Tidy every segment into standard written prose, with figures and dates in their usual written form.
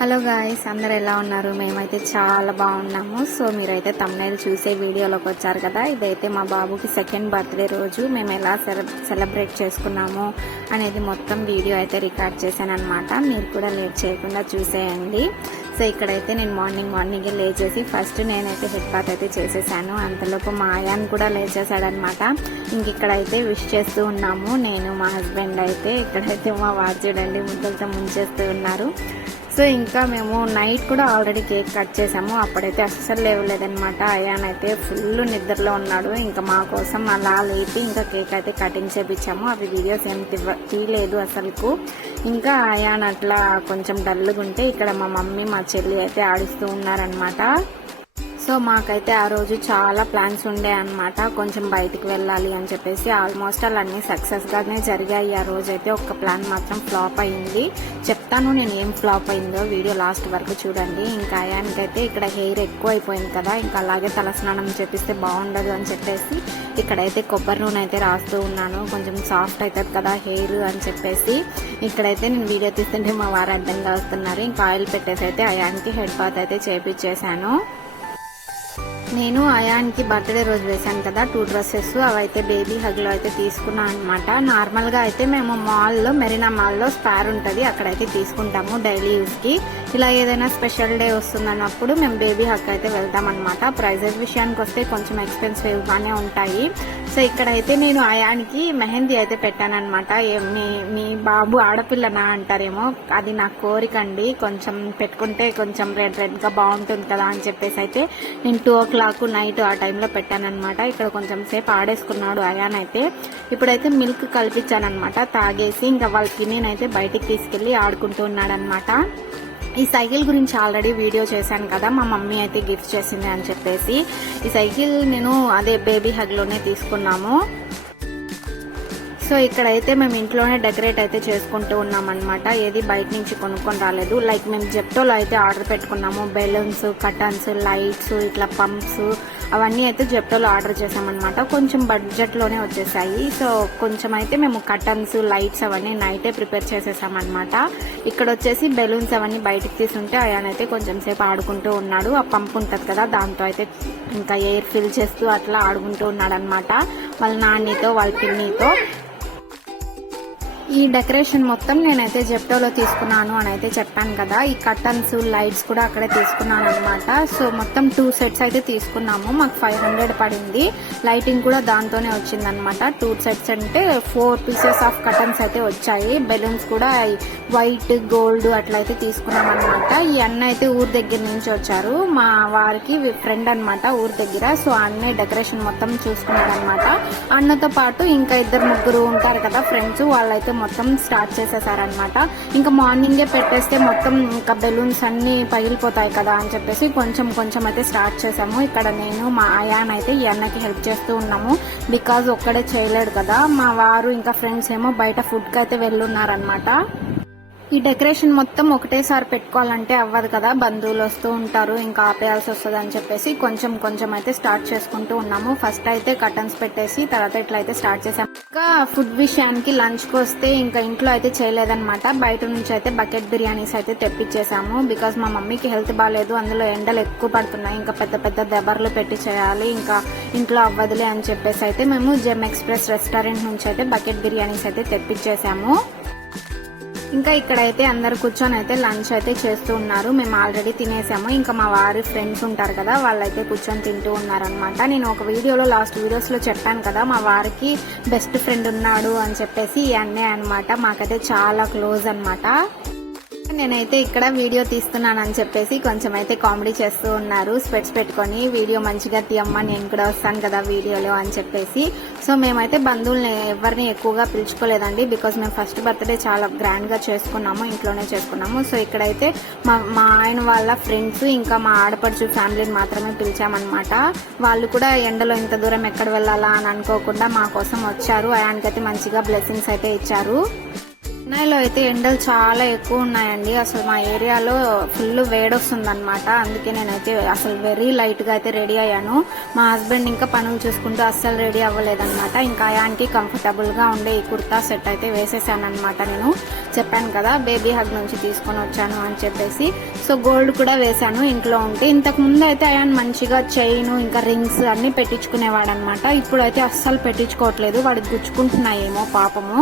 Hello guys, అందరు ఎలా ఉన్నారు? మేమైతే చాలా బాగున్నాము. సో మీరైతే తమ్నైల్ చూసే వీడియోలోకి వచ్చారు కదా. ఇదైతే మా బాబుకి సెకండ్ బర్త్డే రోజు మేము ఎలా సెలబ్రేట్ చేసుకున్నాము అనేది మొత్తం వీడియో అయితే రికార్డ్ చేశాను అనమాట. మీరు కూడా లేట్ చేయకుండా చూసేయండి. సో ఇక్కడైతే నేను మార్నింగే లేచేసి ఫస్ట్ నేనైతే హెడ్ బాత్ అయితే చేసేసాను. అంతలోపు మా ఆయాన్ని కూడా లేచేసాడనమాట. ఇంక ఇక్కడైతే విష్ చేస్తూ ఉన్నాము నేను మా హస్బెండ్ అయితే. ఇక్కడైతే మా వారు చూడండి ముద్దలతో ముంచేస్తూ ఉన్నారు. సో ఇంకా మేము నైట్ కూడా ఆల్రెడీ కేక్ కట్ చేసాము. అప్పుడైతే అస్సలు లేవలేదనమాట. అయాన్ అయితే ఫుల్ నిద్రలో ఉన్నాడు. ఇంకా మా కోసం అలా లేపి ఇంకా కేక్ అయితే కటింగ్ చేపించాము. అవి వీడియోస్ ఏం తీయలేదు అసలుకు. ఇంకా అయాన్ అట్లా కొంచెం డల్గా ఉంటే ఇక్కడ మా మమ్మీ మా చెల్లి అయితే ఆడిస్తూ ఉన్నారనమాట. సో మాకైతే ఆ రోజు చాలా ప్లాన్స్ ఉండే అనమాట. కొంచెం బయటికి వెళ్ళాలి అని చెప్పేసి ఆల్మోస్ట్ అన్నీ సక్సెస్గానే జరిగాయి. ఆ రోజు అయితే ఒక్క ప్లాన్ మాత్రం ఫ్లాప్ అయింది. చెప్తాను నేను ఏం ఫ్లాప్ అయిందో, వీడియో లాస్ట్ వరకు చూడండి. ఇంకా అయానికైతే ఇక్కడ హెయిర్ ఎక్కువ అయిపోయింది కదా, ఇంకా అలాగే తలస్నానం చేపిస్తే బాగుండదు అని చెప్పేసి ఇక్కడైతే కొబ్బరి నూనె అయితే రాస్తూ ఉన్నాను. కొంచెం సాఫ్ట్ అవుతుంది కదా హెయిర్ అని చెప్పేసి. ఇక్కడైతే నేను వీడియో తీస్తుంటే మా వారు అడ్డంగా వస్తున్నారు. ఇంకా ఆయిల్ పెట్టేసి అయితే అయానికి హెడ్ బాత్ అయితే చేపించేశాను. నేను అయాన్కి బర్త్డే రోజు వేసాను కదా 2 డ్రెస్సెస్, అవైతే బేబీ హగ్లో అయితే తీసుకున్నాను అనమాట. నార్మల్గా అయితే మేము మాల్లో మెరీనా మాల్లో స్పార్ ఉంటుంది, అక్కడైతే తీసుకుంటాము డైలీ యూస్కి. ఇలా ఏదైనా స్పెషల్ డే వస్తుందన్నప్పుడు మేము బేబీ హగ్ అయితే వెళ్తాం అనమాట. ప్రైజెస్ విషయానికి వస్తే కొంచెం ఎక్స్పెన్సివ్గానే ఉంటాయి. సో ఇక్కడైతే నేను అయానికి మెహందీ అయితే పెట్టానమాట. మీ బాబు ఆడపిల్లనా అంటారేమో, అది నా కోరిక అండి. కొంచెం పెట్టుకుంటే కొంచెం రెడ్గా బాగుంటుంది కదా అని చెప్పేసి అయితే నేను 2 o'clock నైట్ ఆ టైంలో పెట్టానమాట. ఇక్కడ కొంచెం సేపు ఆడేసుకున్నాడు అయాన్ అయితే. ఇప్పుడైతే మిల్క్ కల్పించానమాట తాగేసి. ఇంకా వాళ్ళ పిన్నినైతే బయటికి తీసుకెళ్లి ఆడుకుంటూ ఉన్నాడనమాట. ఈ సైకిల్ గురించి ఆల్రెడీ వీడియో చేశాను కదా, మా మమ్మీ అయితే గిఫ్ట్ చేసింది అని చెప్పేసి. ఈ సైకిల్ నేను అదే బేబీ హగ్లోనే తీసుకున్నాము. సో ఇక్కడైతే మేము ఇంట్లోనే డెకరేట్ అయితే చేసుకుంటూ ఉన్నాం అనమాట. ఏది బయట నుంచి కొనుక్కొని రాలేదు. లైక్ మేము జెప్టోలో అయితే ఆర్డర్ పెట్టుకున్నాము. బెలూన్స్, కర్టన్స్, లైట్స్, ఇట్లా పంప్స్ అవన్నీ అయితే జెప్టోలో ఆర్డర్ చేసామన్నమాట. కొంచెం బడ్జెట్లోనే వచ్చేసాయి. సో కొంచెం అయితే మేము కర్టన్స్, లైట్స్ అవన్నీ నైటే ప్రిపేర్ చేసేసామన్నమాట. ఇక్కడ వచ్చేసి బెలూన్స్ అవన్నీ బయటకు తీసుంటే అయానైతే కొంచెం సేపు ఆడుకుంటూ ఉన్నాడు. ఆ పంప్ ఉంటుంది కదా, దాంతో అయితే ఇంకా ఎయిర్ ఫిల్ చేస్తూ అట్లా ఆడుకుంటూ ఉన్నాడు అనమాట వాళ్ళ నాన్నతో వాళ్ళ పిన్నితో. ఈ డెకరేషన్ మొత్తం నేనైతే జెప్టోలో తీసుకున్నాను అని అయితే చెప్పాను కదా. ఈ కర్టన్స్, లైట్స్ కూడా అక్కడే తీసుకున్నాను అనమాట. సో మొత్తం 2 sets అయితే తీసుకున్నాము. మాకు 500 పడింది. లైటింగ్ కూడా దాంతోనే వచ్చింది అనమాట. 2 sets అంటే 4 pieces ఆఫ్ కర్టన్స్ అయితే వచ్చాయి. బెలూన్స్ కూడా వైట్, గోల్డ్ అట్లా అయితే తీసుకున్నాం అనమాట. ఈ అన్న అయితే ఊరి దగ్గర నుంచి వచ్చారు. మా వారికి ఫ్రెండ్ అనమాట ఊరి దగ్గర. సో అన్నే డెకరేషన్ మొత్తం చూసుకున్నాడు అనమాట. అన్నతో పాటు ఇంకా 2-3 ఉంటారు కదా ఫ్రెండ్స్, వాళ్ళైతే మొత్తం స్టార్ట్ చేసేసారనమాట. ఇంకా మార్నింగే పెట్టేస్తే మొత్తం ఇంకా బెలూన్స్ అన్ని పగిలిపోతాయి కదా అని చెప్పేసి కొంచెం అయితే స్టార్ట్ చేసాము. ఇక్కడ నేను మా అయాన్ అయితే ఈ అన్నకి హెల్ప్ చేస్తూ ఉన్నాము. బికాజ్ ఒక్కడే చేయలేడు కదా. మా వారు ఇంకా ఫ్రెండ్స్ ఏమో బయట ఫుడ్కి అయితే వెళ్ళున్నారనమాట. ఈ డెకరేషన్ మొత్తం ఒకటేసారి పెట్టుకోవాలంటే అవ్వదు కదా, బంధువులు వస్తూ ఉంటారు, ఇంకా ఆపేయాల్సి వస్తుంది అని చెప్పేసి కొంచెం అయితే స్టార్ట్ చేసుకుంటూ ఉన్నాము. ఫస్ట్ అయితే కర్టన్స్ పెట్టేసి తర్వాత ఇట్లా అయితే స్టార్ట్ చేసాము. ఇంకా ఫుడ్ విషయానికి లంచ్కి వస్తే ఇంకా ఇంట్లో అయితే చేయలేదన్నమాట. బయట నుంచి అయితే బకెట్ బిర్యానీస్ అయితే తెప్పించేసాము. బికాజ్ మా మమ్మీకి హెల్త్ బాగాలేదు, అందులో ఎండలు ఎక్కువ పడుతున్నాయి, ఇంకా పెద్ద దెబ్బర్లు పెట్టి చేయాలి, ఇంకా ఇంట్లో అవ్వదులే అని చెప్పేసి అయితే మేము జెమ్ ఎక్స్ప్రెస్ రెస్టారెంట్ నుంచి అయితే బకెట్ బిర్యానీస్ అయితే తెప్పించేసాము. ఇంకా ఇక్కడైతే అందరు కూర్చొని అయితే లంచ్ అయితే చేస్తూ ఉన్నారు. మేము ఆల్రెడీ తినేసాము. ఇంకా మా వారి ఫ్రెండ్స్ ఉంటారు కదా, వాళ్ళైతే కూర్చొని తింటూ ఉన్నారనమాట. నేను ఒక వీడియోలో లాస్ట్ వీడియోస్లో చెప్పాను కదా మా వారికి బెస్ట్ ఫ్రెండ్ ఉన్నాడు అని చెప్పేసి. ఈ అన్నే అనమాట, మాకైతే చాలా క్లోజ్ అనమాట. నేనైతే ఇక్కడ వీడియో తీస్తున్నానని చెప్పేసి కొంచెం అయితే కామెడీ చేస్తూ ఉన్నారు. స్పెట్స్ పెట్టుకొని వీడియో మంచిగా తీయమ్మా, నేను కూడా వస్తాను కదా వీడియోలో అని చెప్పేసి. సో మేమైతే బంధువుల్ని ఎవరిని ఎక్కువగా పిలుచుకోలేదండి. బికాజ్ మేము ఫస్ట్ బర్త్డే చాలా గ్రాండ్గా చేసుకున్నాము, ఇంట్లోనే చేసుకున్నాము. సో ఇక్కడైతే మా ఆయన వాళ్ళ ఫ్రెండ్స్ ఇంకా మా ఆడపడుచు ఫ్యామిలీని మాత్రమే పిలిచామన్నమాట. వాళ్ళు కూడా ఎండలో ఇంత దూరం ఎక్కడ వెళ్ళాలా అని అనుకోకుండా మా కోసం వచ్చారు. ఆయనకైతే మంచిగా బ్లెస్సింగ్స్ అయితే ఇచ్చారు. చెన్నైలో అయితే ఎండలు చాలా ఎక్కువ ఉన్నాయండి. అసలు మా ఏరియాలో ఫుల్ వేడొస్తుంది అనమాట. అందుకే నేనైతే అసలు వెరీ లైట్ గా అయితే రెడీ అయ్యాను. మా హస్బెండ్ ఇంకా పనులు చూసుకుంటూ అస్సలు రెడీ అవ్వలేదన్నమాట. ఇంకా అయానికి కంఫర్టబుల్ గా ఉండే ఈ కుర్తా సెట్ అయితే వేసేసాను అనమాట. నేను చెప్పాను కదా బేబీ హగ్ నుంచి తీసుకొని వచ్చాను అని చెప్పేసి. సో గోల్డ్ కూడా వేసాను ఇంట్లో ఉంటే. ఇంతకు ముందు అయితే అయాన్ మంచిగా చైన్ ఇంకా రింగ్స్ అన్ని పెట్టించుకునేవాడు అనమాట. ఇప్పుడైతే అస్సలు పెట్టించుకోవట్లేదు, వాడికి గుచ్చుకుంటున్నాయేమో పాపము.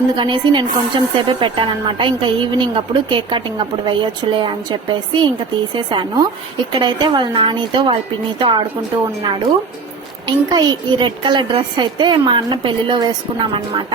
అందుకనేసి నేను కొంచెం సేపే పెట్టానన్నమాట. ఇంకా ఈవినింగ్ అప్పుడు కేక్ కటింగ్ అప్పుడు వేయొచ్చులే అని చెప్పేసి ఇంకా తీసేశాను. ఇక్కడైతే వాళ్ళ నానితో వాళ్ళ పిన్నితో ఆడుకుంటూ ఉన్నాడు. ఇంకా ఈ రెడ్ కలర్ డ్రెస్ అయితే మా అన్న పెళ్లిలో వేసుకున్నాం అనమాట.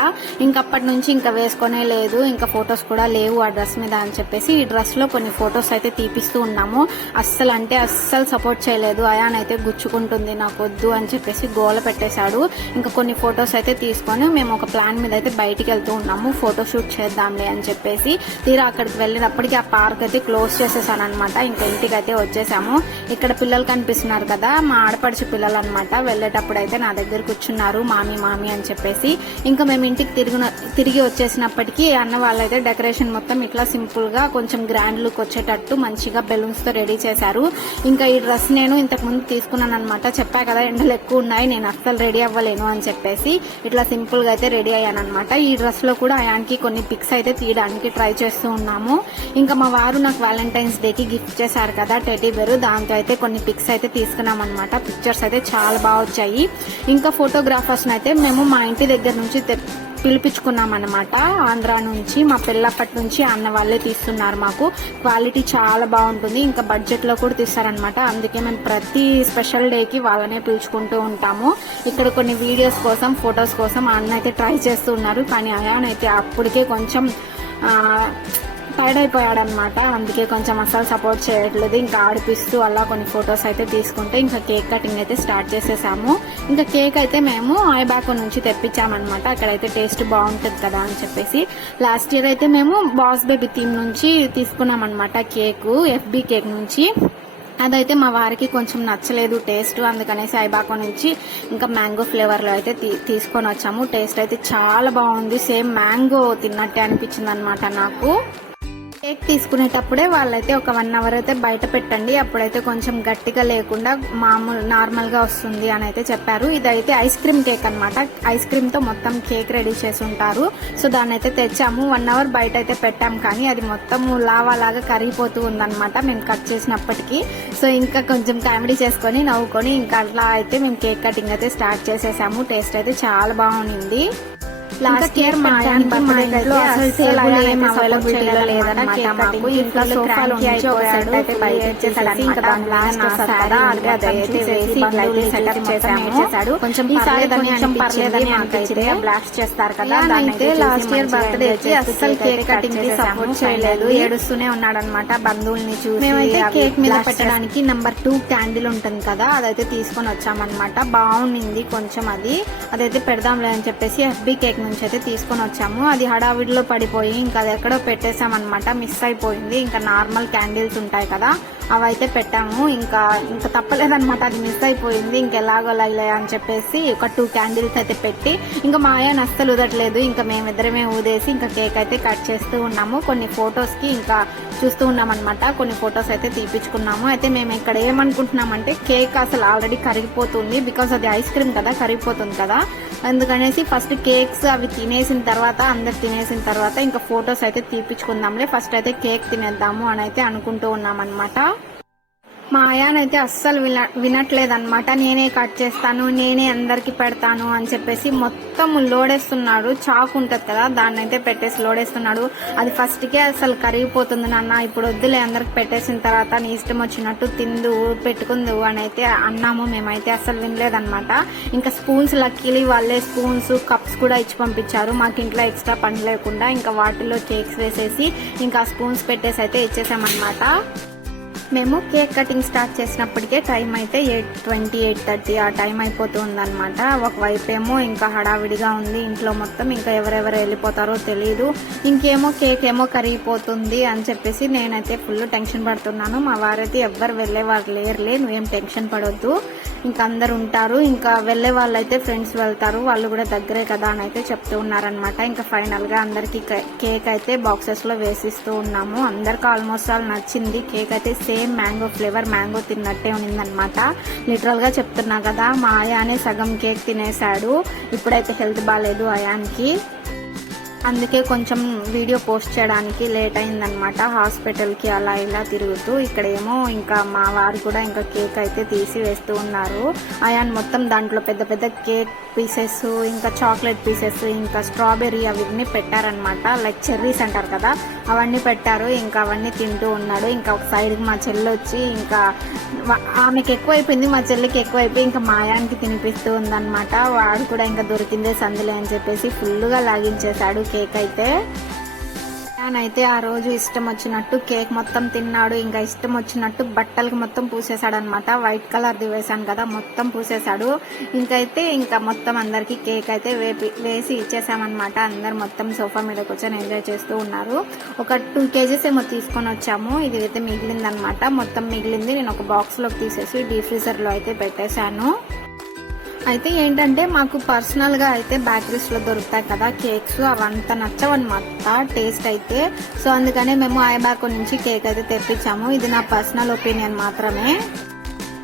ఇంకప్పటి నుంచి ఇంకా వేసుకునే లేదు, ఇంకా ఫొటోస్ కూడా లేవు ఆ డ్రెస్ మీద అని చెప్పేసి ఈ డ్రెస్ లో కొన్ని ఫొటోస్ అయితే తీపిస్తూ ఉన్నాము. అస్సలు అంటే అస్సలు సపోర్ట్ చేయలేదు. అయాన్ అయితే గుచ్చుకుంటుంది నాకు వద్దు అని చెప్పేసి గోల పెట్టేశాడు. ఇంకా కొన్ని ఫొటోస్ అయితే తీసుకొని మేము ఒక ప్లాన్ మీద అయితే బయటికి వెళ్తూ ఉన్నాము, ఫోటో షూట్ చేద్దాంలే అని చెప్పేసి. తీరా అక్కడికి వెళ్ళినప్పటికీ ఆ పార్క్ అయితే క్లోజ్ చేసేసాను అనమాట. ఇంకా ఇంటికి అయితే వచ్చేసాము. ఇక్కడ పిల్లలు కనిపిస్తున్నారు కదా, మా ఆడపడుచు పిల్లలు అనమాట. వెళ్ళేటప్పుడు అయితే నా దగ్గర కూర్చున్నారు మామీ మామీ అని చెప్పేసి. ఇంకా మేము ఇంటికి తిరిగి వచ్చేసినప్పటికీ అన్న వాళ్ళైతే డెకరేషన్ మొత్తం ఇట్లా సింపుల్ గా కొంచెం గ్రాండ్ లుక్ వచ్చేటట్టు మంచిగా బెలూన్స్ తో రెడీ చేశారు. ఇంకా ఈ డ్రెస్ నేను ఇంతకు ముందు తీసుకున్నాను అనమాట. చెప్పా కదా ఎండలు ఎక్కువ ఉన్నాయి, నేను అస్సలు రెడీ అవ్వలేను అని చెప్పేసి ఇట్లా సింపుల్ గా అయితే రెడీ అయ్యాను అనమాట. ఈ డ్రెస్ లో కూడా అయానికి కొన్ని పిక్స్ అయితే తీయడానికి ట్రై చేస్తూ ఉన్నాము. ఇంకా మా వారు నాకు వ్యాలంటైన్స్ డే కి గిఫ్ట్ చేశారు కదా టెడ్డీ బేర్, దాంతో అయితే కొన్ని పిక్స్ అయితే తీసుకున్నాం అనమాట. పిక్చర్స్ అయితే చాలా బాగా వచ్చాయి. ఇంకా ఫోటోగ్రాఫర్స్ అయితే మేము మా ఇంటి దగ్గర నుంచి పిలిపించుకున్నాం అనమాట. ఆంధ్ర నుంచి మా పిల్లప్పటి నుంచి అన్న వాళ్ళే తీస్తున్నారు. మాకు క్వాలిటీ చాలా బాగుంటుంది, ఇంకా బడ్జెట్ లో కూడా తీస్తారనమాట. అందుకే మేము ప్రతి స్పెషల్ డేకి వాళ్ళనే పిలుచుకుంటూ ఉంటాము. ఇక్కడ కొన్ని వీడియోస్ కోసం ఫొటోస్ కోసం అన్న అయితే ట్రై చేస్తూ ఉన్నారు. కానీ అయాన్ అయితే అప్పటికే కొంచెం టైర్డ్ అయిపోయాడనమాట. అందుకే కొంచెం అసలు సపోర్ట్ చేయట్లేదు. ఇంకా ఆడిపిస్తూ అలా కొన్ని ఫొటోస్ అయితే తీసుకుంటే ఇంకా కేక్ కటింగ్ అయితే స్టార్ట్ చేసేసాము. ఇంకా కేక్ అయితే మేము ఐబాకో నుంచి తెప్పించామన్నమాట. అక్కడైతే టేస్ట్ బాగుంటుంది కదా అని చెప్పేసి. లాస్ట్ ఇయర్ అయితే మేము బాస్ బేబీ థీమ్ నుంచి తీసుకున్నాం అనమాట కేక్, ఎఫ్బీ కేక్ నుంచి. అదైతే మా వారికి కొంచెం నచ్చలేదు టేస్ట్, అందుకనేసి ఐబాకో నుంచి ఇంకా మ్యాంగో ఫ్లేవర్ లో అయితే తీసుకొని వచ్చాము. టేస్ట్ అయితే చాలా బాగుంది, సేమ్ మ్యాంగో తిన్నట్టే అనిపించింది అనమాట నాకు. కేక్ తీసుకునేటప్పుడే వాళ్ళైతే ఒక 1 అవర్ అయితే బయట పెట్టండి, అప్పుడైతే కొంచెం గట్టిగా లేకుండా మామూలు నార్మల్ గా వస్తుంది అని అయితే చెప్పారు. ఇదైతే ఐస్ క్రీమ్ కేక్ అనమాట. ఐస్ క్రీమ్ తో మొత్తం కేక్ రెడీ చేసి ఉంటారు. సో దాన్ని అయితే తెచ్చాము. 1 అవర్ బయట అయితే పెట్టాం, కానీ అది మొత్తం లావాలాగా కరిగిపోతూ ఉందన్నమాట మేము కట్ చేసినప్పటికీ. సో ఇంకా కొంచెం కామెడీ చేసుకొని నవ్వుకొని ఇంకా అట్లా అయితే మేము కేక్ కటింగ్ అయితే స్టార్ట్ చేసేసాము. టేస్ట్ అయితే చాలా బాగుంది. లాస్ట్ ఇయర్ మా ఇంట్లో అసలు టేబుల్ ఏం అవైలబిలిటీలో లేదన్నమాట. మాకు ఇంకా సోఫాలో నుంచి ఒక సెట్ అయితే బయట ఇచ్చేసాడు. ఇంకా దాని లాస్ట్ సారా అదైతే వేసి ఇట్లయితే సెటప్ చేసాము. కొంచెం పర్లేదని అనిపించింది. బ్లాస్ట్ చేస్తారు కదా, అయితే లాస్ట్ ఇయర్ బర్త్డే కి అస్సలు కేక్ కటింగ్ కి సపోర్ట్ చేయలేదు, ఏడుస్తూనే ఉన్నాడు అనమాట బంధువుల్ని చూసి. మేమైతే కేక్ మీద పెట్టడానికి నెంబర్ 2 క్యాండిల్ ఉంటుంది కదా, అదైతే తీసుకొని వచ్చామన్నమాట. బాగుంది కొంచెం, అదైతే పెడదాంలే అని చెప్పేసి ఎఫ్బీ కేక్ నుంచి అయితే తీసుకొని వచ్చాము. అది హడావిడిలో పడిపోయి ఇంకా అది ఎక్కడో పెట్టేసామన్నమాట, మిస్ అయిపోయింది. ఇంకా నార్మల్ క్యాండిల్స్ ఉంటాయి కదా, అవైతే పెట్టాము. ఇంకా తప్పలేదన్నమాట, అది మిస్ అయిపోయింది. ఇంకెలాగోలా అని చెప్పేసి ఒక 2 క్యాండిల్స్ అయితే పెట్టి ఇంకా మా ఆయన అస్సలు ఊదట్లేదు. ఇంకా మేమిద్దరమే ఊదేసి ఇంకా కేక్ అయితే కట్ చేస్తూ ఉన్నాము. కొన్ని ఫొటోస్ కి ఇంకా చూస్తూ ఉన్నాం అనమాట. కొన్ని ఫొటోస్ అయితే తీపించుకున్నాము. అయితే మేము ఇక్కడ ఏమనుకుంటున్నామంటే కేక్ అసలు ఆల్రెడీ కరిగిపోతుంది, బికాస్ అది ఐస్ క్రీమ్ కదా, కరిగిపోతుంది కదా. అందుకనేసి ఫస్ట్ కేక్స్ అవి తినేసిన తర్వాత, అందరు తినేసిన తర్వాత ఇంకా ఫొటోస్ అయితే తీపించుకుందాంలే, ఫస్ట్ అయితే కేక్ తినేద్దాము అని అయితే అనుకుంటూ ఉన్నాం అనమాట. మా అయానైతే అస్సలు వినట్లేదన్నమాట. నేనే కట్ చేస్తాను, నేనే అందరికి పెడతాను అని చెప్పేసి మొత్తం లోడేస్తున్నాడు. చాకు ఉంటది కదా, దాన్ని అయితే పెట్టేసి లోడేస్తున్నాడు. అది ఫస్ట్ కే అసలు కరిగిపోతుంది నాన్న, ఇప్పుడు వద్దులే అందరికి పెట్టేసిన తర్వాత నీ ఇష్టం వచ్చినట్టు తిందు పెట్టుకుందు అని అయితే అన్నాము. మేమైతే అసలు వినలేదన్నమాట. ఇంకా స్పూన్స్ లక్కీలీ వాళ్ళే స్పూన్స్ కప్స్ కూడా ఇచ్చి పంపించారు మాకు ఇంట్లో ఎక్స్ట్రా పని లేకుండా. ఇంకా వాటిలో కేక్స్ వేసేసి ఇంకా స్పూన్స్ పెట్టేసి అయితే ఇచ్చేసామన్నమాట. మేము కేక్ కటింగ్ స్టార్ట్ చేసినప్పటికే టైం అయితే 8:20 8:30 ఆ టైం అయిపోతుంది అనమాట. ఒకవైపు ఏమో ఇంకా హడావిడిగా ఉంది ఇంట్లో మొత్తం, ఇంకా ఎవరెవరు వెళ్ళిపోతారో తెలియదు. ఇంకేమో కేక్ ఏమో కరిగిపోతుంది అని చెప్పేసి నేనైతే ఫుల్ టెన్షన్ పడుతున్నాను. మా వారైతే ఎవ్వరు వెళ్ళేవారు లేరులే, నువ్వేం టెన్షన్ పడొద్దు, ఇంకా అందరు ఉంటారు, ఇంకా వెళ్ళే వాళ్ళు అయితే ఫ్రెండ్స్ వెళ్తారు, వాళ్ళు కూడా దగ్గరే కదా అని అయితే చెప్తూ ఉన్నారనమాట. ఇంకా ఫైనల్ గా అందరికి కేక్ అయితే బాక్సెస్ లో వేసిస్తూ ఉన్నాము. అందరికి ఆల్మోస్ట్ ఆల్ నచ్చింది. కేక్ అయితే సేమ్ మ్యాంగో ఫ్లేవర్, మ్యాంగో తిన్నట్టే ఉన్నదనమాట. లిటరల్ గా చెప్తున్నా కదా, మా అయానే సగం కేక్ తినేశాడు. ఇప్పుడైతే హెల్త్ బాగాలేదు అయాన్కి, అందుకే కొంచెం వీడియో పోస్ట్ చేయడానికి లేట్ అయిందనమాట. హాస్పిటల్కి అలా ఇలా తిరుగుతూ, ఇక్కడేమో ఇంకా మా వారు కూడా ఇంకా కేక్ అయితే తీసి వేస్తూ ఉన్నారు. అయాన్ మొత్తం దాంట్లో పెద్ద పెద్ద కేక్ పీసెస్, ఇంకా చాక్లెట్ పీసెస్, ఇంకా స్ట్రాబెర్రీ అవన్నీ పెట్టారనమాట. లైక్ చెర్రీస్ అంటారు కదా, అవన్నీ పెట్టారు. ఇంకా అవన్నీ తింటూ ఉన్నాడు. ఇంకా ఒక సైడ్కి మా చెల్లి వచ్చి, ఇంకా ఆమెకి ఎక్కువ అయిపోయింది, మా చెల్లికి ఎక్కువ అయిపోయి ఇంకా మా అయాన్కి తినిపిస్తూ ఉందన్నమాట. వాడు కూడా ఇంకా దొరికిందే సందులే అని చెప్పేసి ఫుల్గా లాగించేశాడు కేక్ అయితే. అయితే ఆ రోజు ఇష్టం వచ్చినట్టు కేక్ మొత్తం తిన్నాడు. ఇంకా ఇష్టం వచ్చినట్టు బట్టలకి మొత్తం పూసేశాడు అనమాట. వైట్ కలర్ వేసాను కదా, మొత్తం పూసేశాడు. ఇంకైతే ఇంకా మొత్తం అందరికి కేక్ అయితే వేసి ఇచ్చేసామన్నమాట. అందరు మొత్తం సోఫా మీద కూర్చొని ఎంజాయ్ చేస్తూ ఉన్నారు. ఒక 2 kgs ఏమో తీసుకొని వచ్చాము. ఇది అయితే మిగిలిందనమాట. మొత్తం మిగిలింది నేను ఒక బాక్స్ లోకి తీసేసి డీప్ ఫ్రీజర్ లో అయితే పెట్టేశాను. అయితే ఏంటంటే మాకు పర్సనల్ గా అయితే బేకరీస్ లో దొరుకుతాయి కదా కేక్స్, అవంతా నచ్చవన్నమాట టేస్ట్ అయితే. సో అందుకనే మేము ఐబాకో నుంచి కేక్ అయితే తెప్పించాము. ఇది నా పర్సనల్ ఒపీనియన్ మాత్రమే.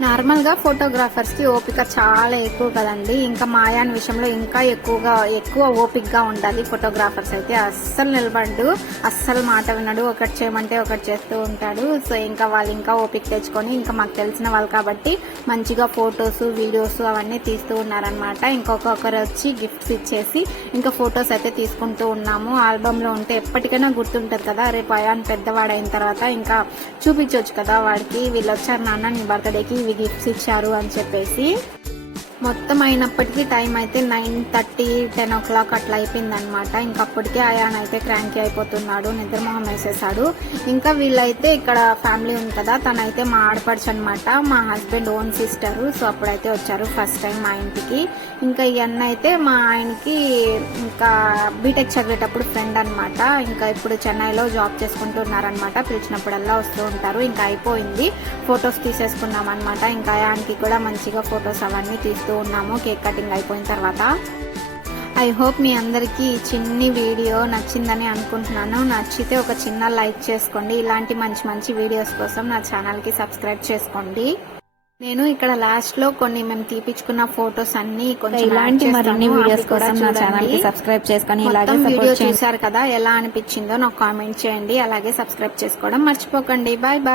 నార్మల్ గా ఫోటోగ్రాఫర్స్ కి ఓపిక చాలా ఎక్కువ కదండి. ఇంకా మాయాన్ విషయంలో ఇంకా ఎక్కువ ఓపిక గా ఉండాలి. ఫోటోగ్రాఫర్స్ అయితే అస్సలు నిలబడ్డు, అస్సలు మాట వినడు, ఒకటి చేయమంటే ఒకటి చేస్తూ ఉంటాడు. సో ఇంకా వాళ్ళు ఇంకా ఓపిక తెచ్చుకొని, ఇంకా మాకు తెలిసిన వాళ్ళు కాబట్టి మంచిగా ఫొటోస్ వీడియోస్ అవన్నీ తీస్తూ ఉన్నారనమాట. ఇంకొకరు వచ్చి గిఫ్ట్స్ ఇచ్చేసి ఇంకా ఫొటోస్ అయితే తీసుకుంటూ ఉన్నాము. ఆల్బమ్ లో ఉంటే ఎప్పటికైనా గుర్తుంటది కదా, రేపు అయాన్ పెద్దవాడైన తర్వాత ఇంకా చూపించవచ్చు కదా వాడికి, వీళ్ళు వచ్చారు నాన్న నీ బర్త్డేకి, ఇవి గిఫ్ట్స్ ఇచ్చారు అని చెప్పేసి. మొత్తం అయినప్పటికీ టైం అయితే 9:30 10 o'clock అట్లా అయిపోయిందనమాట. ఇంకప్పటికే అయాన్ అయితే క్రాంకీ అయిపోతున్నాడు, నిద్రమోహం వేసేసాడు. ఇంకా వీళ్ళైతే ఇక్కడ ఫ్యామిలీ ఉంది కదా, తనైతే మా ఆడపడుచు అనమాట, మా హస్బెండ్ ఓన్ సిస్టర్. సో అప్పుడైతే వచ్చారు ఫస్ట్ టైం మా ఇంటికి. ఇంకా ఈ అన్న అయితే మా ఆయనకి ఇంకా బీటెక్ చదివేటప్పుడు ఫ్రెండ్ అనమాట. ఇంకా ఇప్పుడు చెన్నైలో జాబ్ చేసుకుంటున్నారనమాట. పిలిచినప్పుడల్లా వస్తూ ఉంటారు. ఇంకా అయిపోయింది, ఫొటోస్ తీసేసుకున్నాం అనమాట. ఇంకా అయాన్కి కూడా మంచిగా ఫొటోస్ అవన్నీ తీస్తూ ఉన్నాము కేక్ కటింగ్ అయిపోయిన తర్వాత. ఐ హోప్ మీ అందరికీ ఈ చిన్ని వీడియో నచ్చిందని అనుకుంటున్నాను. నచ్చితే ఒక చిన్న లైక్ చేసుకోండి. ఇలాంటి మంచి మంచి వీడియోస్ కోసం నా ఛానల్ కి సబ్స్క్రైబ్ చేసుకోండి. నేను ఇక్కడ లాస్ట్ లో కొన్ని మేము తీపించుకున్న ఫొటోస్ అన్ని కొంచెం ఇలాంటి మరిన్ని వీడియోస్ కోసం నా ఛానల్ కి సబ్స్క్రైబ్ చేసుకొని ఇలాగే వీడియో చూసారు కదా, ఎలా అనిపించిందో నాకు కామెంట్ చేయండి. అలాగే సబ్స్క్రైబ్ చేసుకోవడం మర్చిపోకండి. Bye bye.